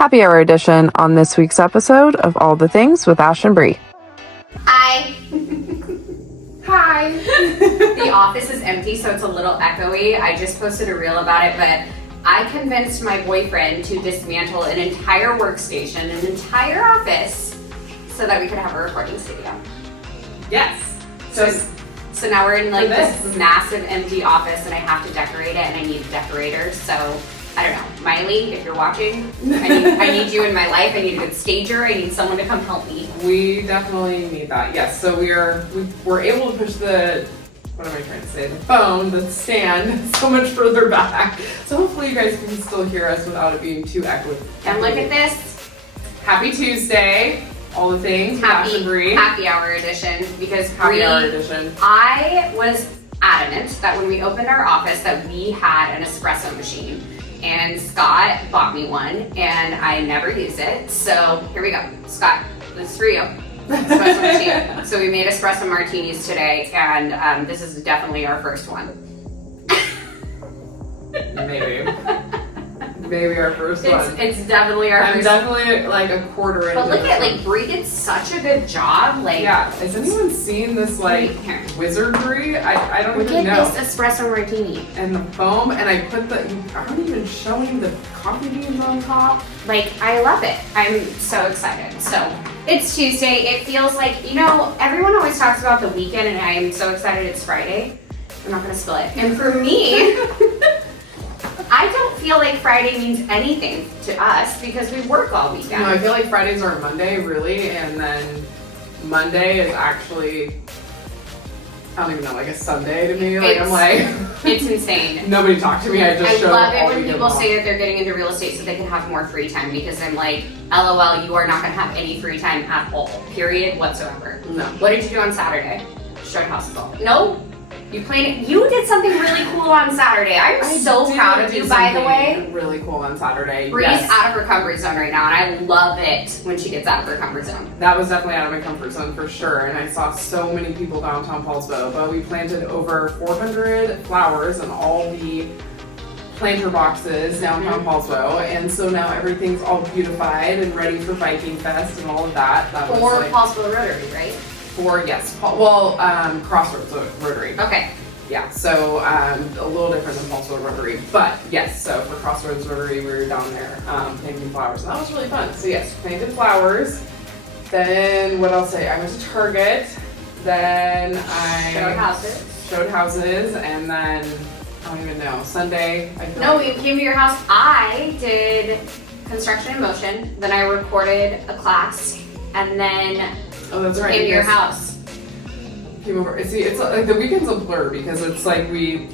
Happy Hour edition on this week's episode of All the Things with Ash and Bree. Hi. Hi. The office is empty, so it's a little echoey. I just posted a reel about it, but I convinced my boyfriend to dismantle an entire workstation, an entire office, so that we could have a recording studio. Yes. So now we're in like this massive empty office, and I have to decorate it, and I need a decorator. So I don't know, Miley, if you're watching, I need you in my life. I need a good stager. I need someone to come help me. We definitely need that. Yes. So we're able to push the phone, the stand, so much further back. So hopefully you guys can still hear us without it being too echoey. And look at this. Happy Tuesday. All the things. Happy Hour edition, because Happy Hour edition. I was adamant that when we opened our office that we had an espresso machine, and Scott bought me one, and I never use it. So here we go, Scott. This is for you. Espresso machine. So we made espresso martinis today, and this is definitely our first one. Maybe our first one. It's definitely our first. I'm definitely like a quarter into. But look at like Bree did such a good job. Like, yeah. Has anyone seen this like wizardry? I don't even know. Look at this espresso martini. And the foam, and I put aren't even showing the coffee beans on top. Like, I love it. I'm so excited. So it's Tuesday. It feels like, everyone always talks about the weekend, and I am so excited it's Friday. I'm not gonna spill it. And for me, I don't feel like Friday means anything to us because we work all weekend. No, I feel like Fridays are Monday, really, and then Monday is actually, I don't even know, like a Sunday to me. It's insane. Nobody talked to me. I love it when people say that they're getting into real estate so they can have more free time, because I'm like, LOL, you are not gonna have any free time at all, period, whatsoever. No. What did you do on Saturday? Showed houses all. No. You did something really cool on Saturday. I'm so proud of you, by the way. Really cool on Saturday. Bree's out of her comfort zone right now, and I love it when she gets out of her comfort zone. That was definitely out of my comfort zone for sure, and I saw so many people downtown Paulsbo, but we planted over 400 flowers in all the planter boxes downtown Paulsbo, and so now everything's all beautified and ready for Viking Fest and all of that. For Paulsbo Rotary, right? Crossroads Rotary. Okay. Yeah, so a little different than Paulsville Rotary, but yes, so for Crossroads Rotary, we were down there planting flowers, and that was really fun. So yes, planted flowers. Then what else? I went to Target. Then I showed houses, and then I don't even know. Sunday. You came to your house. I did construction in motion. Then I recorded a class, and then. Oh, that's right. Came to your house. Came over. See, it's like the weekend's a blur because it's like we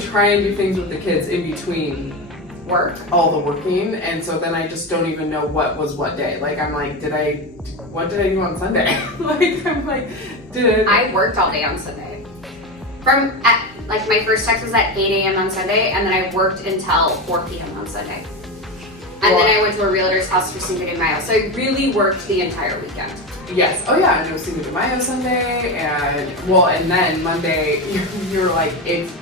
try and do things with the kids in between all the working, and so then I just don't even know what was what day. Like I'm like, what did I do on Sunday? I worked all day on Sunday. My first text was at 8 a.m. on Sunday, and then I worked until 4 p.m. on Sunday. And then I went to a realtor's house for Cinco de Mayo. So I really worked the entire weekend. Yes. Oh yeah, and it was Cinco de Mayo Sunday, and then Monday you're like it's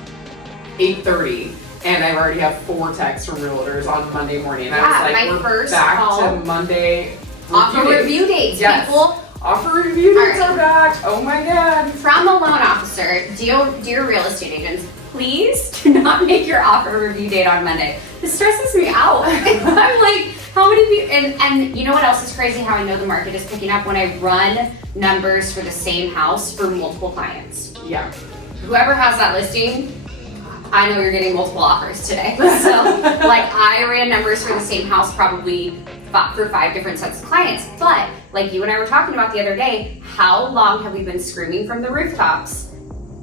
8:30, and I already have 4 texts from realtors on Monday morning. And I was like, we're back to Monday. Offer review dates, yes. People. Offer review dates are back. Oh my god. From a loan officer, dear real estate agents, please do not make your offer review date on Monday. This stresses me out. I'm like, how many people, and you know what else is crazy? How I know the market is picking up when I run numbers for the same house for multiple clients. Yeah. Whoever has that listing, I know you're getting multiple offers today. So I ran numbers for the same house probably for 5 different sets of clients. But like you and I were talking about the other day, how long have we been screaming from the rooftops?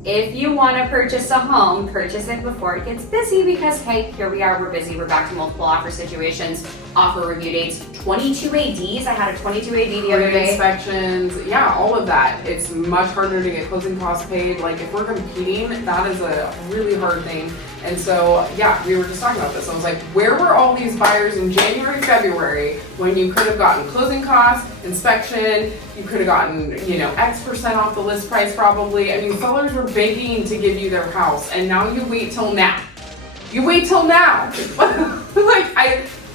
If you want to purchase a home, purchase it before it gets busy, because hey, here we are, we're busy, we're back to multiple offer situations, offer review dates, 22 ADs. I had a 22 AD the other day. Inspections, yeah, all of that. It's much harder to get closing costs paid. Like if we're competing, that is a really hard thing. And so, yeah, we were just talking about this. I was like, where were all these buyers in January, February when you could have gotten closing costs, inspection, you could have gotten, X% off the list price probably. I mean, sellers were begging to give you their house, and now you wait till now. You wait till now.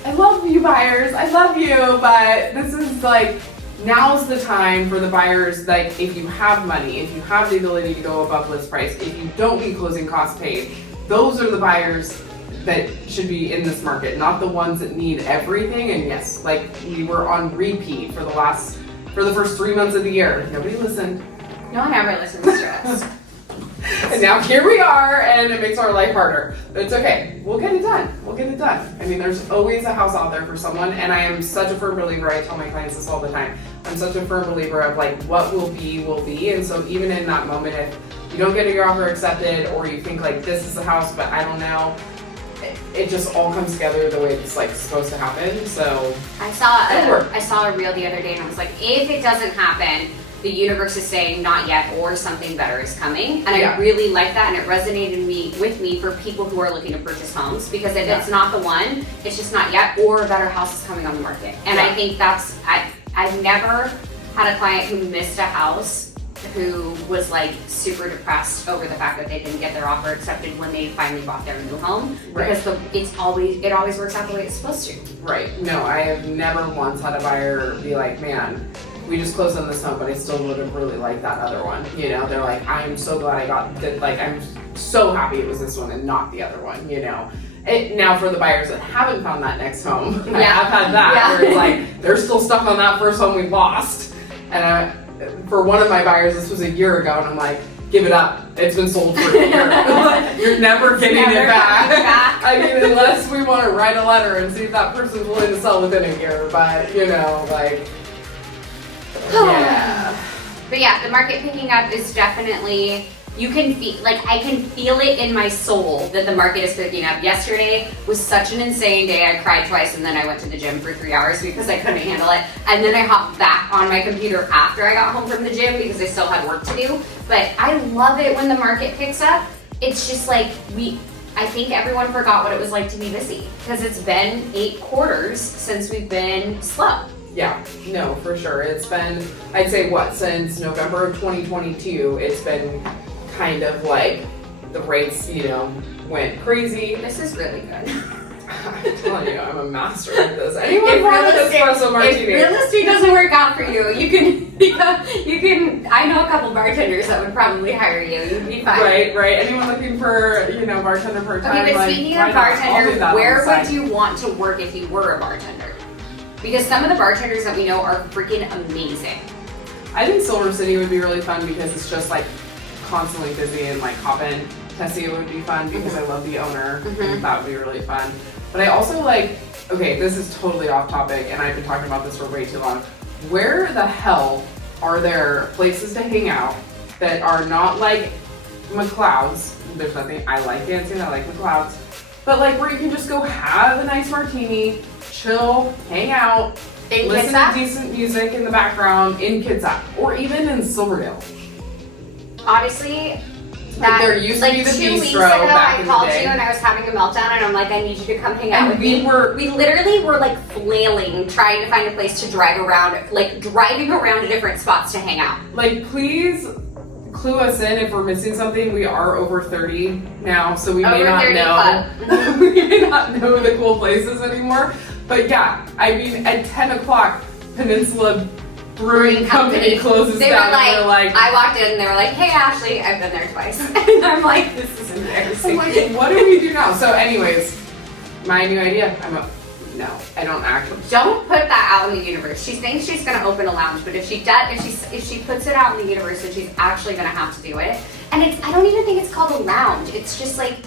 I love you buyers, I love you, but this is like, now's the time for the buyers, like if you have money, if you have the ability to go above list price, if you don't need closing costs paid, those are the buyers that should be in this market, not the ones that need everything. And yes, like we were on repeat for the first 3 months of the year. Nobody listened. No one ever listens to us. And now here we are, and it makes our life harder. But it's okay. We'll get it done. We'll get it done. I mean, there's always a house out there for someone, and I am such a firm believer. I tell my clients this all the time. I'm such a firm believer of like what will be. And so even in that moment, if you don't get your offer accepted, or you think like this is the house, but I don't know, it just all comes together the way it's like supposed to happen. So I saw a reel the other day, and I was like, if it doesn't happen, the universe is saying not yet, or something better is coming. And I really like that, and it resonated with me for people who are looking to purchase homes, because if it's not the one, it's just not yet, or a better house is coming on the market. And I think I've never had a client who missed a house who was like super depressed over the fact that they didn't get their offer accepted when they finally bought their new home. Right. Because it always works out the way it's supposed to. Right. No, I have never once had a buyer be like, man, we just closed on this home, but I still would have really liked that other one. You know, they're like, I'm so glad I got that. Like, I'm so happy it was this one and not the other one, you know. Now for the buyers that haven't found that next home, I have had that where it's like, they're still stuck on that first home we lost. And for one of my buyers, this was a year ago, and I'm like, give it up. It's been sold for a year. You're never getting it back. I mean, unless we want to write a letter and see if that person's willing to sell within a year. But, you know, like, yeah. But yeah, the market picking up is definitely, you can feel, like I can feel it in my soul that the market is picking up. Yesterday was such an insane day. I cried twice, and then I went to the gym for 3 hours because I couldn't handle it. And then I hopped back on my computer after I got home from the gym because I still had work to do. But I love it when the market picks up. It's just like I think everyone forgot what it was like to be busy, because it's been 8 quarters since we've been slow. Yeah, no, for sure. It's been, I'd say since November of 2022, it's been kind of like the rates, you know, went crazy. This is really good. I'm telling you, I'm a master at this. Anyone want an espresso martini? If real estate doesn't work out for you, you can, I know a couple bartenders that would probably hire you. You'd be fine. Right. Anyone looking for, you know, bartender part-time? Okay, but speaking of bartender, where would you you want to work if you were a bartender? Because some of the bartenders that we know are freaking amazing. I think Silver City would be really fun because it's just like constantly busy and like hopping. Tessie would be fun because I love the owner. And that would be really fun. But I also like, okay, this is totally off topic and I've been talking about this for way too long. Where the hell are there places to hang out that are not like McLeod's? There's nothing, I like dancing, I like McLeod's. But like where you can just go have a nice martini, chill, hang out, listen to decent music in the background in Kitsap, or even in Silverdale. Honestly, like there used to be the 2 weeks bistro ago, back I in the called day. you and I was having a meltdown, and I'm like, I need you to come hang out with me. We literally were like flailing, trying to find a place to drive around, like driving around to different spots to hang out. Like, please clue us in if we're missing something. We are over 30 now, so we may not know. We may not know the cool places anymore. But yeah, I mean, at 10 o'clock, Peninsula Brewing Company closes down. They were like, I walked in and they were like, hey Ashley, I've been there twice. And I'm like, this is embarrassing. I'm like, what do we do now? So anyways, my new idea, no, I don't actually. Don't put that out in the universe. She thinks she's gonna open a lounge, but if she puts it out in the universe, then she's actually gonna have to do it. And I don't even think it's called a lounge. It's just like,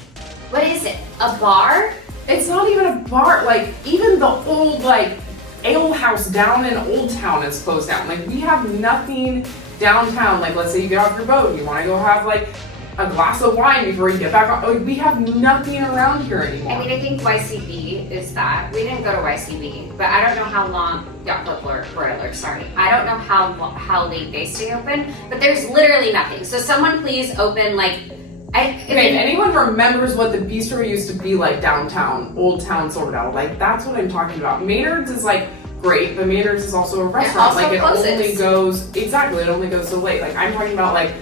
what is it? A bar? It's not even a bar. Like, even the old, like, ale house down in Old Town is closed down. Like, we have nothing downtown. Like, let's say you get off your boat and you want to go have, like, a glass of wine before you get back on. Like, we have nothing around here anymore. I mean, I think YCB is that. We didn't go to YCB, but I don't know how long, broiler, sorry. I don't know how late they stay open, but there's literally nothing. So someone please open, like, if anyone remembers what the bistro used to be like downtown, Old Town, Silverdale, like that's what I'm talking about. Maynard's is like great, but Maynard's is also a restaurant. Also it only goes so late. Like I'm talking about like,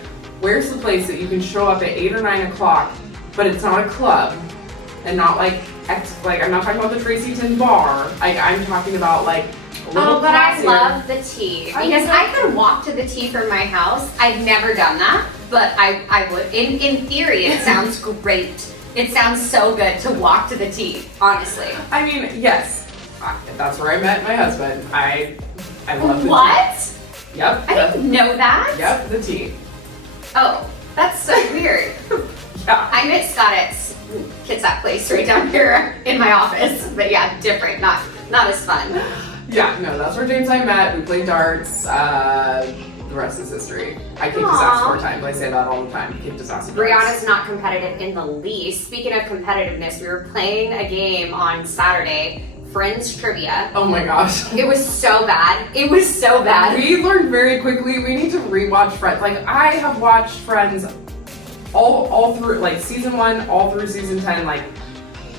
where's the place that you can show up at 8 or 9 o'clock, but it's not a club and not like I'm not talking about the Tracy Tin bar. I'm talking about like a little Oh, but classier. I love the tea because I could walk to the tea from my house. I've never done that, but I would. In theory, it sounds great. It sounds so good to walk to the tea, honestly. I mean, yes, that's where I met my husband. I love the What? tea. Yep. I didn't know that. Yep, the tea. Oh, that's so weird. Yeah. I met Scott at Kitsap Place right down here in my office, but yeah, different, not as fun. Yeah, no, that's where James and I met. We played darts. The rest is history. I kicked his ass 4 times. I say that all the time. Kicked his ass. Brianna's not competitive in the least. Speaking of competitiveness, we were playing a game on Saturday, Friends Trivia. Oh my gosh. It was so bad. It was so bad. We learned very quickly we need to rewatch Friends. Like, I have watched Friends all through, like, season 1 all through season 10, like,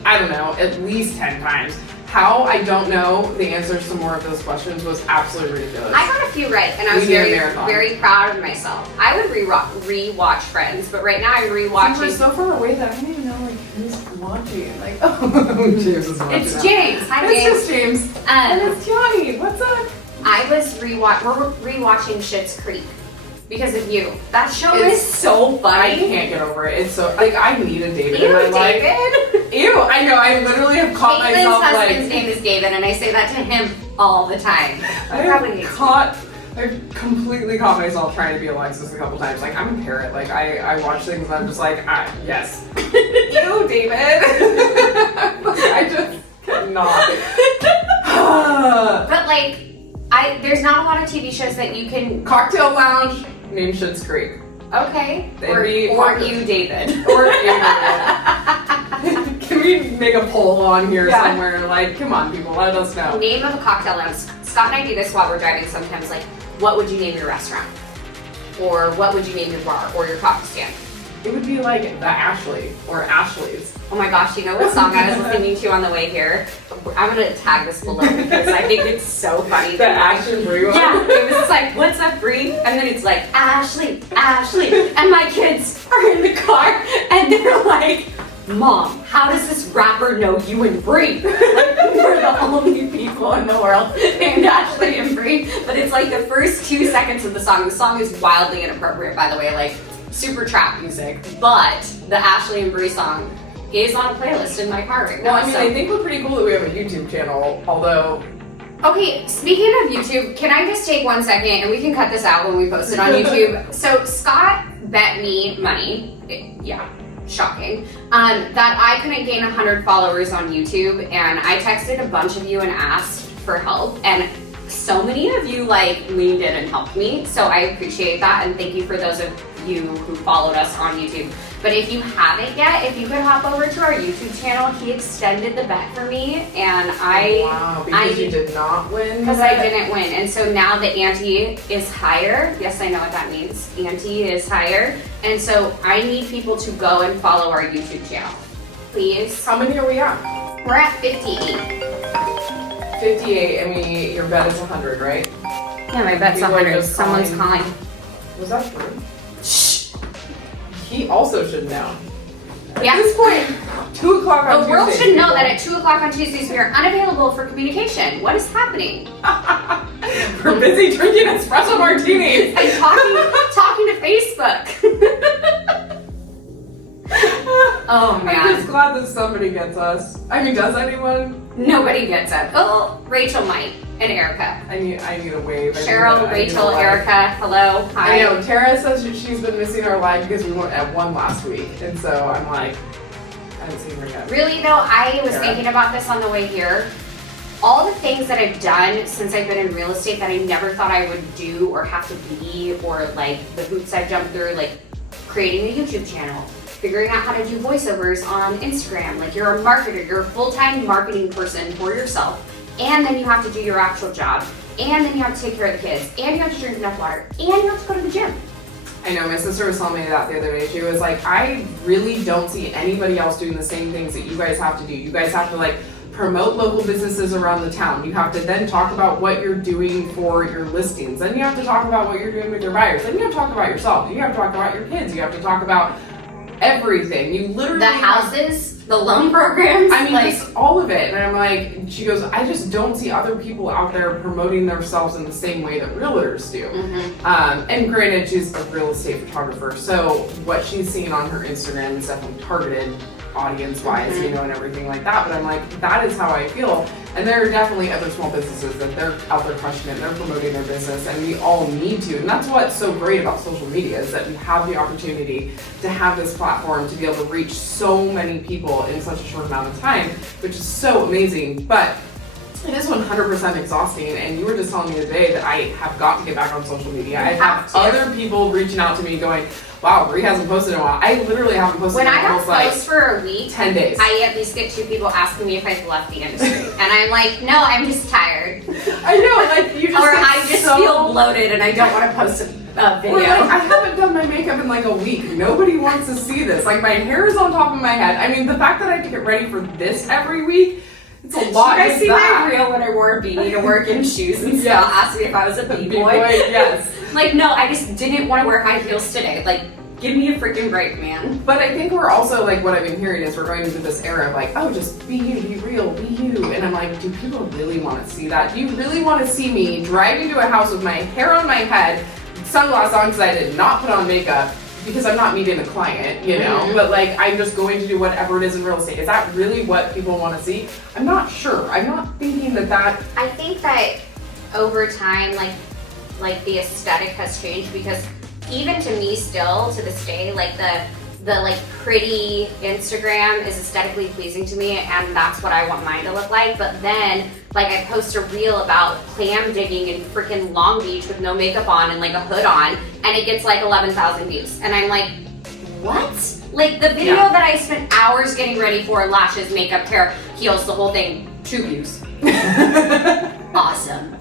I don't know, at least 10 times. How, I don't know, the answers to more of those questions was absolutely ridiculous. I got a few right, and I was very proud of myself. I would rewatch Friends, but right now I'm rewatching. We're so far away that I don't even know, like, who's watching. Like, oh, James is watching. It's James. Hi, James. It's just James. And it's Johnny. What's up? I was we're rewatching Schitt's Creek because of you. That show is so funny. I can't get over it. It's so, like, I need a David in my life. David? Ew, I know. I literally have caught myself like. Caitlin's husband's name is David, and I say that to him all the time. I've completely caught myself trying to be Alexis a couple times. Like, I'm a parrot. Like, I watch things and I'm just like, yes. Ew, David. I just cannot. But like, there's not a lot of TV shows that you can. Cocktail Lounge named Schitt's Creek. Okay. Or you, David. Or David. Can we make a poll on here somewhere? Like, come on, people, let us know. Name of a cocktail lounge. Scott and I do this while we're driving sometimes. Like, what would you name your restaurant? Or what would you name your bar or your coffee stand? It would be like the Ashley or Ashley's. Oh my gosh, you know what song I was listening to on the way here? I'm gonna tag this below because I think it's so funny. The Ashley Brie one? Yeah, it was just like, what's up, Brie? And then it's like, Ashley, and my kids are in the car and they're like, Mom, how does this rapper know you and Brie? Like, we're the only people in the world named Ashley and Brie. But it's like the first 2 seconds of the song. The song is wildly inappropriate, by the way, like super trap music. But the Ashley and Brie song is on a playlist in my car right now. Well, I mean, I think we're pretty cool that we have a YouTube channel, although... Okay, speaking of YouTube, can I just take 1 second and we can cut this out when we post it on YouTube? So Scott bet me money, shocking, that I couldn't gain 100 followers on YouTube, and I texted a bunch of you and asked for help, and so many of you like leaned in and helped me, so I appreciate that, and thank you for those of you who followed us on YouTube. But if you haven't yet, if you could hop over to our YouTube channel, he extended the bet for me, and you did not win? Because I didn't win, and so now the ante is higher. Yes, I know what that means. Ante is higher, and so I need people to go and follow our YouTube channel. Please. How many are we at? We're at 58. 58, and your bet is 100, right? Yeah, my bet's 100. Someone's calling. Was that true? Shh. He also should know. Yeah. At this point, 2 o'clock on Tuesday. The world should know that at 2 o'clock on Tuesdays we are unavailable for communication. What is happening? We're busy drinking espresso martinis. And talking to Facebook. Oh man. I'm just glad that somebody gets us. I mean, does anyone? Nobody gets it. Oh, Rachel might. And Erica. I need a wave. Cheryl, Rachel, Erica, hello, hi. I know, Tara says she's been missing our live because we went at 1 last week. And so I'm like, I haven't seen her yet. Really though, I was thinking about this on the way here. All the things that I've done since I've been in real estate that I never thought I would do or have to be, or like the hoops I've jumped through, like creating a YouTube channel, figuring out how to do voiceovers on Instagram. Like, you're a marketer, you're a full-time marketing person for yourself, and then you have to do your actual job, and then you have to take care of the kids, and you have to drink enough water, and you have to go to the gym. I know, my sister was telling me that the other day. She was like, I really don't see anybody else doing the same things that you guys have to do. You guys have to like promote local businesses around the town. You have to then talk about what you're doing for your listings. Then you have to talk about what you're doing with your buyers. Then you have to talk about yourself. You have to talk about your kids. You have to talk about everything. You literally the houses the loan programs. I mean, like, just all of it. And I'm like, she goes, I just don't see other people out there promoting themselves in the same way that realtors do. And granted, she's a real estate photographer, so what she's seeing on her Instagram is definitely targeted audience-wise, you know, and everything like that. But I'm like, that is how I feel. And there are definitely other small businesses that they're out there crushing it, they're promoting their business, and we all need to. And that's what's so great about social media is that we have the opportunity to have this platform to be able to reach so many people in such a short amount of time, which is so amazing. But it is 100% exhausting, and you were just telling me today that I have got to get back on social media. I have other people reaching out to me going, wow, Brie hasn't posted in a while. I literally haven't posted when in I don't almost post for a week, 10 days. I at least get 2 people asking me if I've left the industry. And I'm like, no, I'm just tired. I know, like you just Or get I just so feel bloated and I don't want to post a video. Or like, I haven't done my makeup in like a week. Nobody wants to see this. Like my hair is on top of my head. I mean, the fact that I have to get ready for this every week, it's a lot. Did you guys see that. my reel when I wore a beanie to work and shoes and stuff? Asked me if I was a B-boy. Yes. Like, no, I just didn't want to wear high heels today. Like, give me a freaking break, man. But I think we're also, like, what I've been hearing is we're going into this era of like, oh, just be you, be real, be you. And I'm like, do people really want to see that? Do you really want to see me driving to a house with my hair on my head, sunglasses on because I did not put on makeup, because I'm not meeting a client, you know, but like I'm just going to do whatever it is in real estate. Is that really what people want to see? I'm not sure. I'm not thinking that. I think that over time, like the aesthetic has changed, because even to me still, to this day, like the like pretty Instagram is aesthetically pleasing to me, and that's what I want mine to look like. But then, like, I post a reel about clam digging in freaking Long Beach with no makeup on and like a hood on, and it gets like 11,000 views. And I'm like, what? Like the video that I spent hours getting ready for, lashes, makeup, hair, heels, the whole thing, 2 views. Awesome.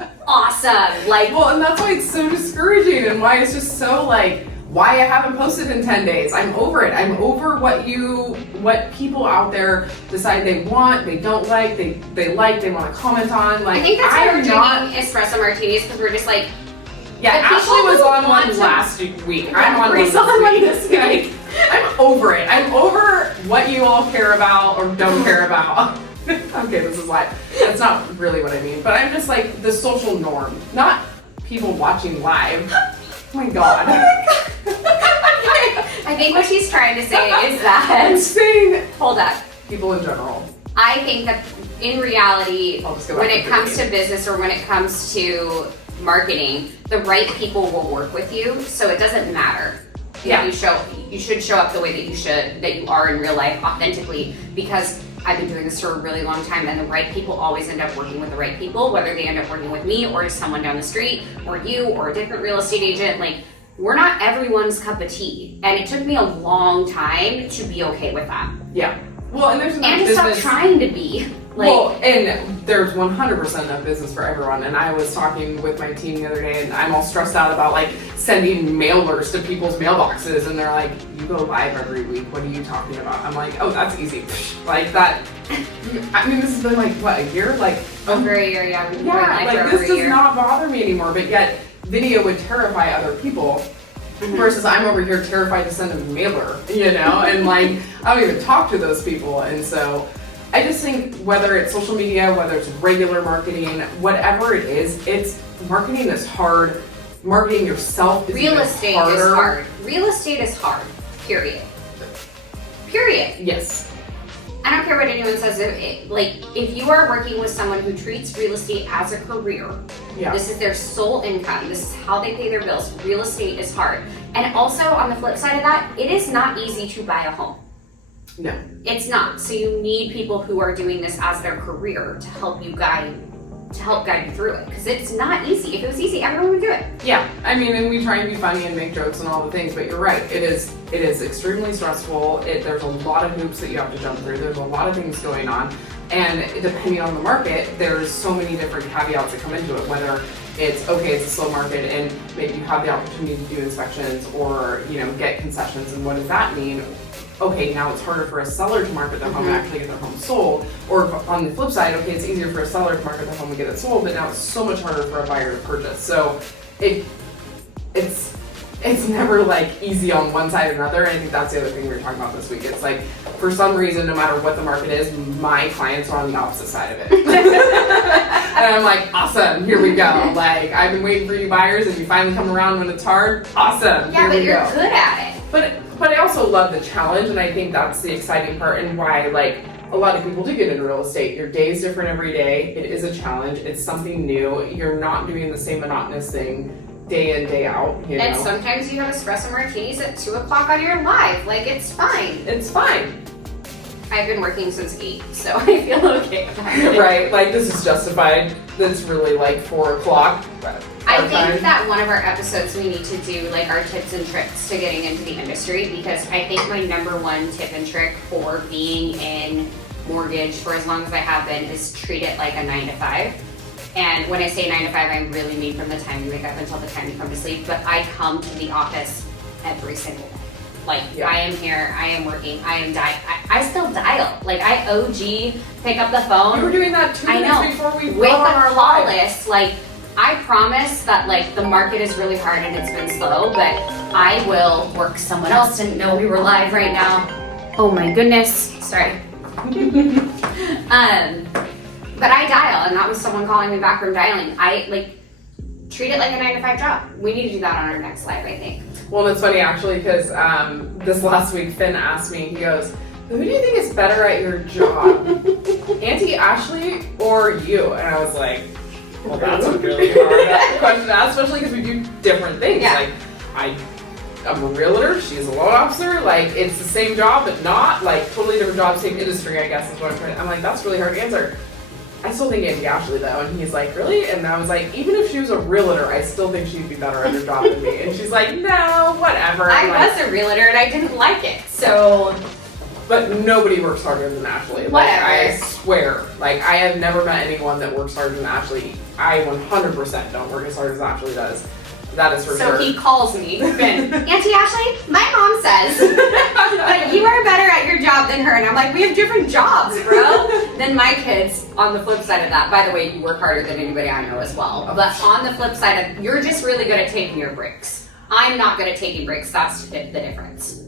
Like, Well, and that's why it's so discouraging, and why it's just so like, why I haven't posted in 10 days. I'm over it. I'm over what people out there decide they want, they don't like, they like, they want to comment on. Like, I think that's why we're not drinking espresso martinis, because we're just like, Yeah, Ashley was on one last week. I'm on one this week. I'm over it. I'm over what you all care about or don't care about. Okay, this is live. That's not really what I mean, but I'm just like the social norm, not people watching live. Oh my god. I think what she's trying to say is that. I'm saying Hold up. people in general. I think that in reality, I'll just go when back it to comes the to business or when it comes to marketing, the right people will work with you, so it doesn't matter. Yeah. You should show up the way that you are in real life, authentically, because I've been doing this for a really long time, and the right people always end up working with the right people, whether they end up working with me or just someone down the street or you or a different real estate agent. Like, we're not everyone's cup of tea, and it took me a long time to be okay with that. Yeah. Well, and there's enough And to business. stop trying to be. Like, Well, and there's 100% enough business for everyone. And I was talking with my team the other day, and I'm all stressed out about like sending mailers to people's mailboxes, and they're like, "You go live every week. What are you talking about?" I'm like, "Oh, that's easy." Like that. I mean, this has been like what, a year? Like over a year, yeah. We've been doing yeah, live like for this over a does year. not bother me anymore. But yet, video would terrify other people. Versus I'm over here terrified to send a mailer, you know, and like I don't even talk to those people. And so I just think whether it's social media, whether it's regular marketing, whatever it is, it's marketing is hard. Marketing yourself is Real even estate harder. is hard. Real estate is hard. Period. Yes. I don't care what anyone says. If you are working with someone who treats real estate as a career, Yeah. this is their sole income, this is how they pay their bills, real estate is hard. And also, on the flip side of that, it is not easy to buy a home. No. It's not. So you need people who are doing this as their career to help guide you through it. Because it's not easy. If it was easy, everyone would do it. Yeah. I mean, and we try and be funny and make jokes and all the things, but you're right. It is extremely stressful. There's a lot of hoops that you have to jump through. There's a lot of things going on. And depending on the market, there's so many different caveats that come into it, whether it's a slow market and maybe you have the opportunity to do inspections or, you know, get concessions. And what does that mean? Okay, now it's harder for a seller to market their home and actually get their home sold. Or on the flip side, okay, it's easier for a seller to market their home and get it sold, but now it's so much harder for a buyer to purchase. So it's it's never like easy on one side or another. And I think that's the other thing we were talking about this week. It's like, for some reason, no matter what the market is, my clients are on the opposite side of it. And I'm like, awesome, here we go. Like, I've been waiting for you buyers and you finally come around when it's hard. Awesome. Yeah, but you're good at it. But I also love the challenge, and I think that's the exciting part and why like a lot of people do get into real estate. Your day is different every day. It is a challenge. It's something new. You're not doing the same monotonous thing day in, day out, you know? And sometimes you have espresso martinis at 2 o'clock on your live. Like, it's fine. It's fine. I've been working since 8, so I feel okay about it. Right, like this is justified. That's really like 4 o'clock. I think that one of our episodes we need to do like our tips and tricks to getting into the industry, because I think my number one tip and trick for being in mortgage for as long as I have been is treat it like a 9 to 5. And when I say 9 to 5, I really mean from the time you wake up until the time you come to sleep. But I come to the office every single day. Like, yeah. I am here, I am working, I am I still dial. Like, I OG, pick up the phone. You were doing that 2 minutes before we with on our call live. list. Like, I promise that like the market is really hard and it's been slow, but I will work. Someone else didn't know we were live right now. Oh my goodness, sorry. But I dial, and that was someone calling me back from dialing. I like treat it like a 9 to 5 job. We need to do that on our next live, I think. Well, it's funny actually, because this last week Finn asked me, he goes, who do you think is better at your job? Auntie Ashley or you? And I was like, well, that's a really hard question to ask, especially because we do different things. Yeah. Like, I'm a realtor, she's a loan officer, like, it's the same job, but not, like, totally different job, same industry, I guess is what I'm trying to, I'm like, that's really hard to answer. I still think Auntie Ashley though, and he's like, really? And I was like, even if she was a realtor, I still think she'd be better at her job than me. And she's like, no, whatever. I was a realtor and I didn't like it, so. But nobody works harder than Ashley. Like, Whatever. I swear. Like, I have never met anyone that works harder than Ashley. I 100% don't work as hard as Ashley does. That is for sure. So he calls me, Ben, Auntie Ashley, my mom says that you are better at your job than her. And I'm like, we have different jobs, bro. Then my kids, on the flip side of that, by the way, you work harder than anybody I know as well. But on the flip side of, you're just really good at taking your breaks. I'm not good at taking breaks. That's the difference.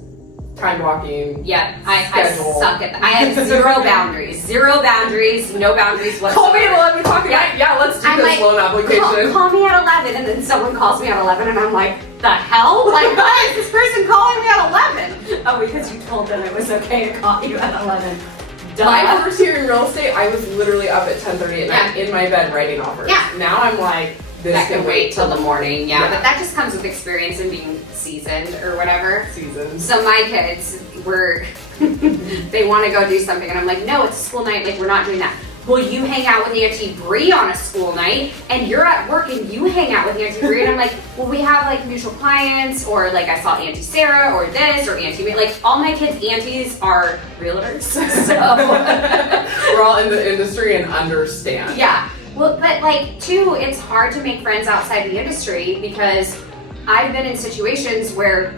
Time blocking. Yeah, I suck at that. I have zero boundaries. Zero boundaries, no boundaries whatsoever. Call me at 11 o'clock at night. Yeah, let's do I'm this like, loan application. Call me at 11, and then someone calls me at 11, and I'm like, the hell? Like, why is this person calling me at 11? Oh, because you told them it was okay to call you at 11. Duh. My first year in real estate, I was literally up at 10:30 at night in my bed writing offers. Yeah. Now I'm like, this that can wait till the morning, yeah. Yeah. But that just comes with experience and being seasoned or whatever. Seasoned. So my kids were, they want to go do something, and I'm like, no, it's a school night, like, we're not doing that. Well, you hang out with Auntie Bree on a school night, and you're at work and you hang out with Auntie Bree, and I'm like, well, we have like mutual clients, or like I saw Auntie Sarah, or this, or Auntie May. Like, all my kids' aunties are realtors, so. We're all in the industry and understand. Yeah. Well, but like, too, it's hard to make friends outside the industry, because I've been in situations where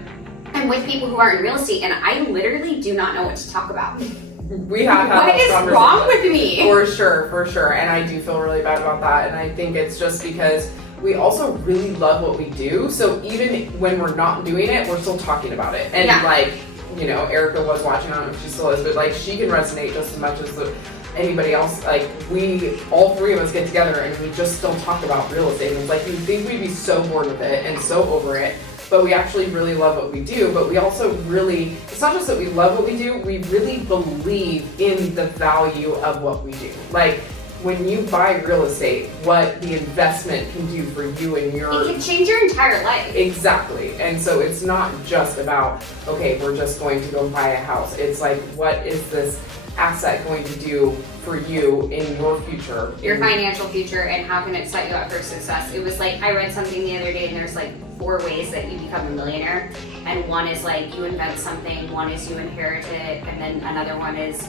I'm with people who aren't in real estate, and I literally do not know what to talk about. We have had What is wrong with me? For sure. And I do feel really bad about that. And I think it's just because we also really love what we do. So even when we're not doing it, we're still talking about it. And like, you know, Erica was watching, I don't know if she still is, but like, she can resonate just as much as anybody else. Like, we, all three of us get together and we just still talk about real estate. And it's like, you'd think we'd be so bored with it and so over it. But we actually really love what we do, but we also really, it's not just that we love what we do, we really believe in the value of what we do. Like, when you buy real estate, what the investment can do for you and your... It can change your entire life. Exactly. And so it's not just about, okay, we're just going to go buy a house. It's like, what is this asset going to do for you in your future? Your financial future, and how can it set you up for success? It was like, I read something the other day, and there's like 4 ways that you become a millionaire. And one is like you invent something, one is you inherit it, and then another one is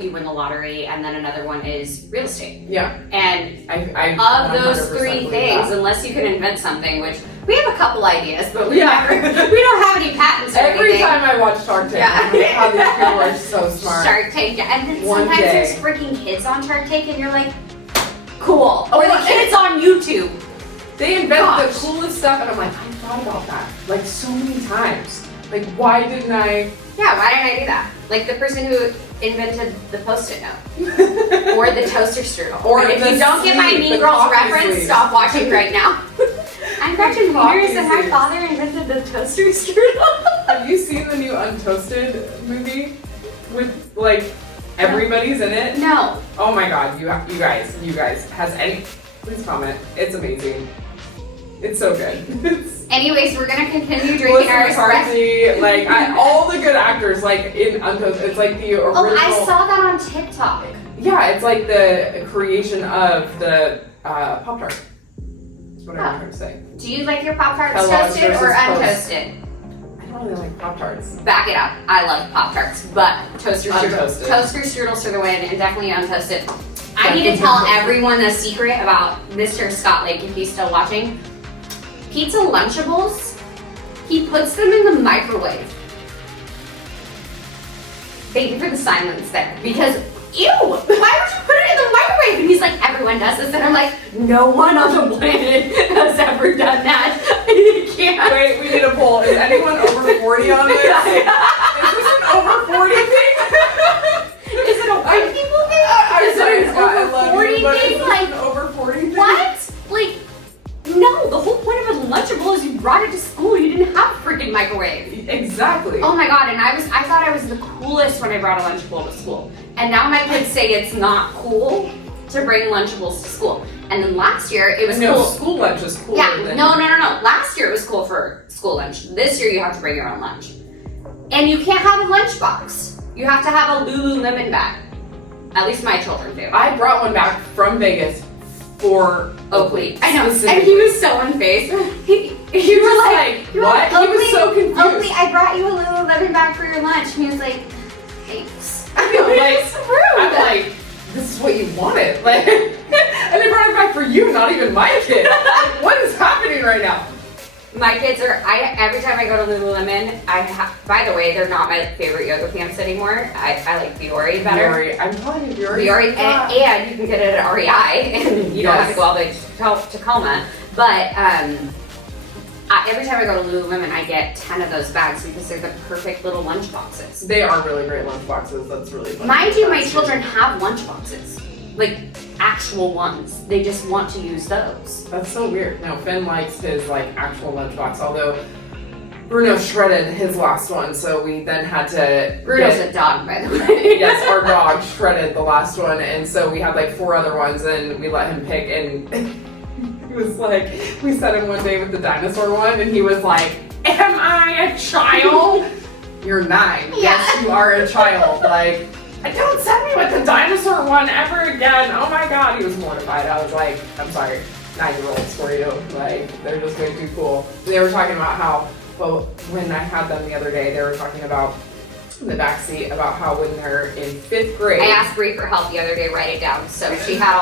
you win the lottery, and then another one is real estate. Yeah. And I of those 3 things, unless you can invent something, which we have a couple ideas, but we don't have any patents or Every anything. time I watch Shark Tank, I'm like, how these people are so smart. Shark Tank, and then One sometimes day. there's freaking kids on Shark Tank, and you're like, cool. Or the kids on YouTube. They invent the coolest stuff, and I'm like, I thought about that like so many times. Like, why didn't I? Yeah, why didn't I do that? Like the person who invented the Post-it note. Or the toaster strudel. Or and if the you don't get my sleeve, Mean the Girls coffee reference, sleeve. stop watching right now. I'm Gretchen Wieners and my sleeve. father invented the toaster strudel. Have you seen the new Untoasted movie with like everybody's in it? No. Oh my god, you guys, has any? Please comment. It's amazing. It's so good. Anyways, we're gonna continue drinking Melissa our espresso. McCarthy, like all the good actors, like in Untoasted. It's like the original. Oh, I saw that on TikTok. Yeah, it's like the creation of the Pop Tart. That's what I'm trying to say. Do you like your Pop-Tarts Kellogg's toasted or versus untoasted? I don't really like Pop Tarts. Back it up. I love Pop-Tarts, but toaster Untoasted. strudels. Toaster strudels are the win, and definitely untoasted. I need to tell everyone the secret about Mr. Scott Lake if he's still watching. Pizza Lunchables, he puts them in the microwave. Thank you for the silence there, because ew, why would you put it in the microwave? And he's like, everyone does this, and I'm like, no one on the planet has ever done that. You can't. Wait, we need a poll. Is anyone over 40 on this? Is this an over 40 thing? Is it a white people thing? I'm Is sorry, it an Scott, I over love 40 you, but thing? is this Like, an over 40 thing? what? Like, no, the whole point of a Lunchable is you brought it to school. You didn't have a freaking microwave. Exactly. Oh my god, and I thought I was the coolest when I brought a Lunchable to school. And now my kids say it's not cool to bring Lunchables to school. And then last year it was no, cool. school lunch is cooler Yeah, than... no. Last year it was cool for school lunch. This year you have to bring your own lunch. And you can't have a lunchbox. You have to have a Lululemon bag. At least my children do. I brought one back from Vegas for Oakley. I know, and specifically. he was so unfazed. You were like, what? He was so confused. Oakley, I brought you a Lululemon bag for your lunch. And he was like, thanks. I feel like, It's rude. I'm like, this is what you wanted. Like, and they brought it back for you, not even my kid. Like, what is happening right now? My kids are, every time I go to Lululemon, by the way, they're not my favorite yoga pants anymore. I like Fiore better. Fiore. I'm telling you, Fiore. Fiore, and you can get it at REI, and you don't have to go all the way to Tacoma. But every time I go to Lululemon, I get 10 of those bags because they're the perfect little lunch boxes. They are really great lunch boxes. That's really fun. Mind you, my children have lunch boxes, like actual ones. They just want to use those. That's so weird. No, Finn likes his like actual lunchbox, although Bruno shredded his last one, so we then had to. Bruno's a dog, by the way. Yes, our dog shredded the last one, and so we had like 4 other ones, and we let him pick. And he was like, we sent him one day with the dinosaur one, and he was like, "Am I a child?" You're 9. Yeah. Yes, you are a child. Like, don't send me with the dinosaur one ever again. Oh my god, he was mortified. I was like, I'm sorry, 9-year-olds for you. Like, they're just way too cool. They were talking about how, well, when I had them the other day, they were talking about in the backseat about how when they're in 5th grade. I asked Brie for help the other day, write it down. So she had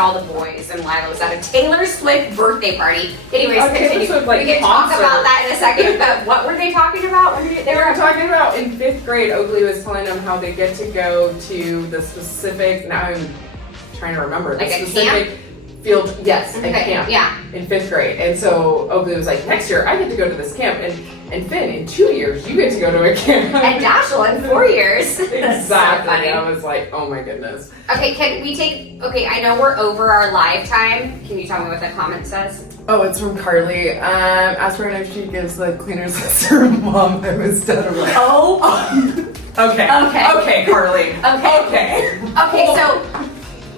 all the boys, and Lila was at a Taylor Swift birthday party. Anyways, A Taylor continue. Swift, like, We can talk concert. about that in a second. But what were they talking about? They were talking about in 5th grade, Oakley was telling them how they get to go to the specific, now I'm trying to remember, the Like a specific field, yes, Okay, a camp yeah. in 5th grade. And so Oakley was like, next year I get to go to this camp, and Finn, in 2 years you get to go to a camp. And Dashel in 4 years. That's so Exactly. funny. I was like, oh my goodness. Okay, can we take, I know we're over our live time. Can you tell me what the comment says? Oh, it's from Carly. Ask her if she gives the cleaners list to her mom. I was dead of like, Oh. Okay. Okay. Okay, Carly. Okay. Okay. Okay, so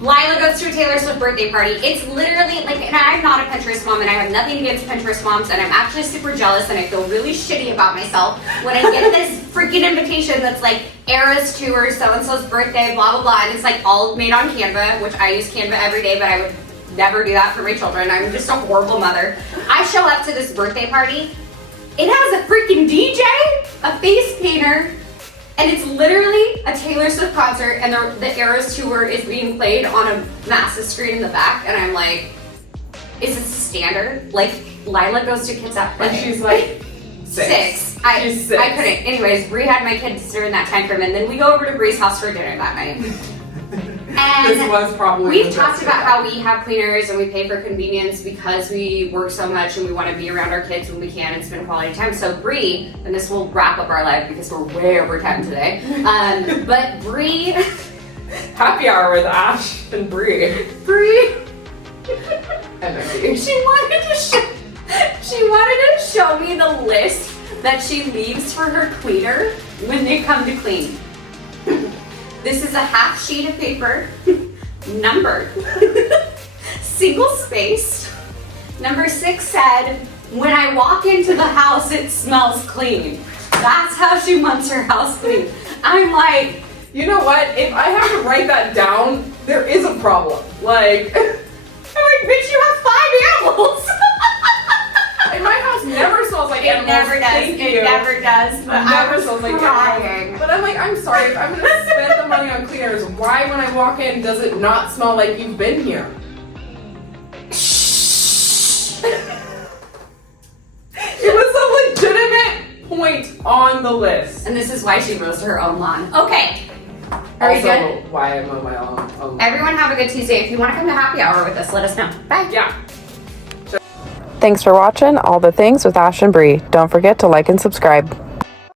Lila goes to a Taylor Swift birthday party. It's literally like, and I'm not a Pinterest mom, and I have nothing against Pinterest moms, and I'm actually super jealous, and I feel really shitty about myself when I get this freaking invitation that's like Eras Tour, so-and-so's birthday, blah, blah, blah, and it's like all made on Canva, which I use Canva every day, but I would never do that for my children. I'm just a horrible mother. I show up to this birthday party. It has a freaking DJ, a face painter, and it's literally a Taylor Swift concert, and the Eras Tour is being played on a massive screen in the back, and I'm like, is this standard? Like, Lila goes to Kids Up Play. And she's like, 6. She's 6. I couldn't. Anyways, Brie had my kids during that time frame, and then we go over to Brie's house for dinner that night. This was probably we've the talked best about of how we have cleaners and we pay for convenience because we work so much and we want to be around our kids when we can and spend quality time. So Bree, and this will wrap up our life because we're way over time today. But Bree, happy hour with Ash and Bree. And Becky. she wanted to show me the list that she leaves for her cleaner when they come to clean. This is a half sheet of paper, numbered, single spaced. Number 6 said, when I walk into the house, it smells clean. That's how she wants her house clean. I'm like, You know what? If I have to write that down, there is a problem. Like, I'm like, bitch, you have 5 animals. and my house never smells like It animals. never does. Thank It you. never does. But I Never was smells like crying. animals. But I'm like, I'm sorry, if I'm gonna spend the money on cleaners, why when I walk in does it not smell like you've been here? It was a legitimate point on the list. And this is why she mows her own lawn. Okay. Are we Also, good? why I mow my own. Everyone have a good Tuesday. If you want to come to happy hour with us, let us know. Bye. Yeah. Thanks for watching All the Things with Ash and Bree. Don't forget to like and subscribe.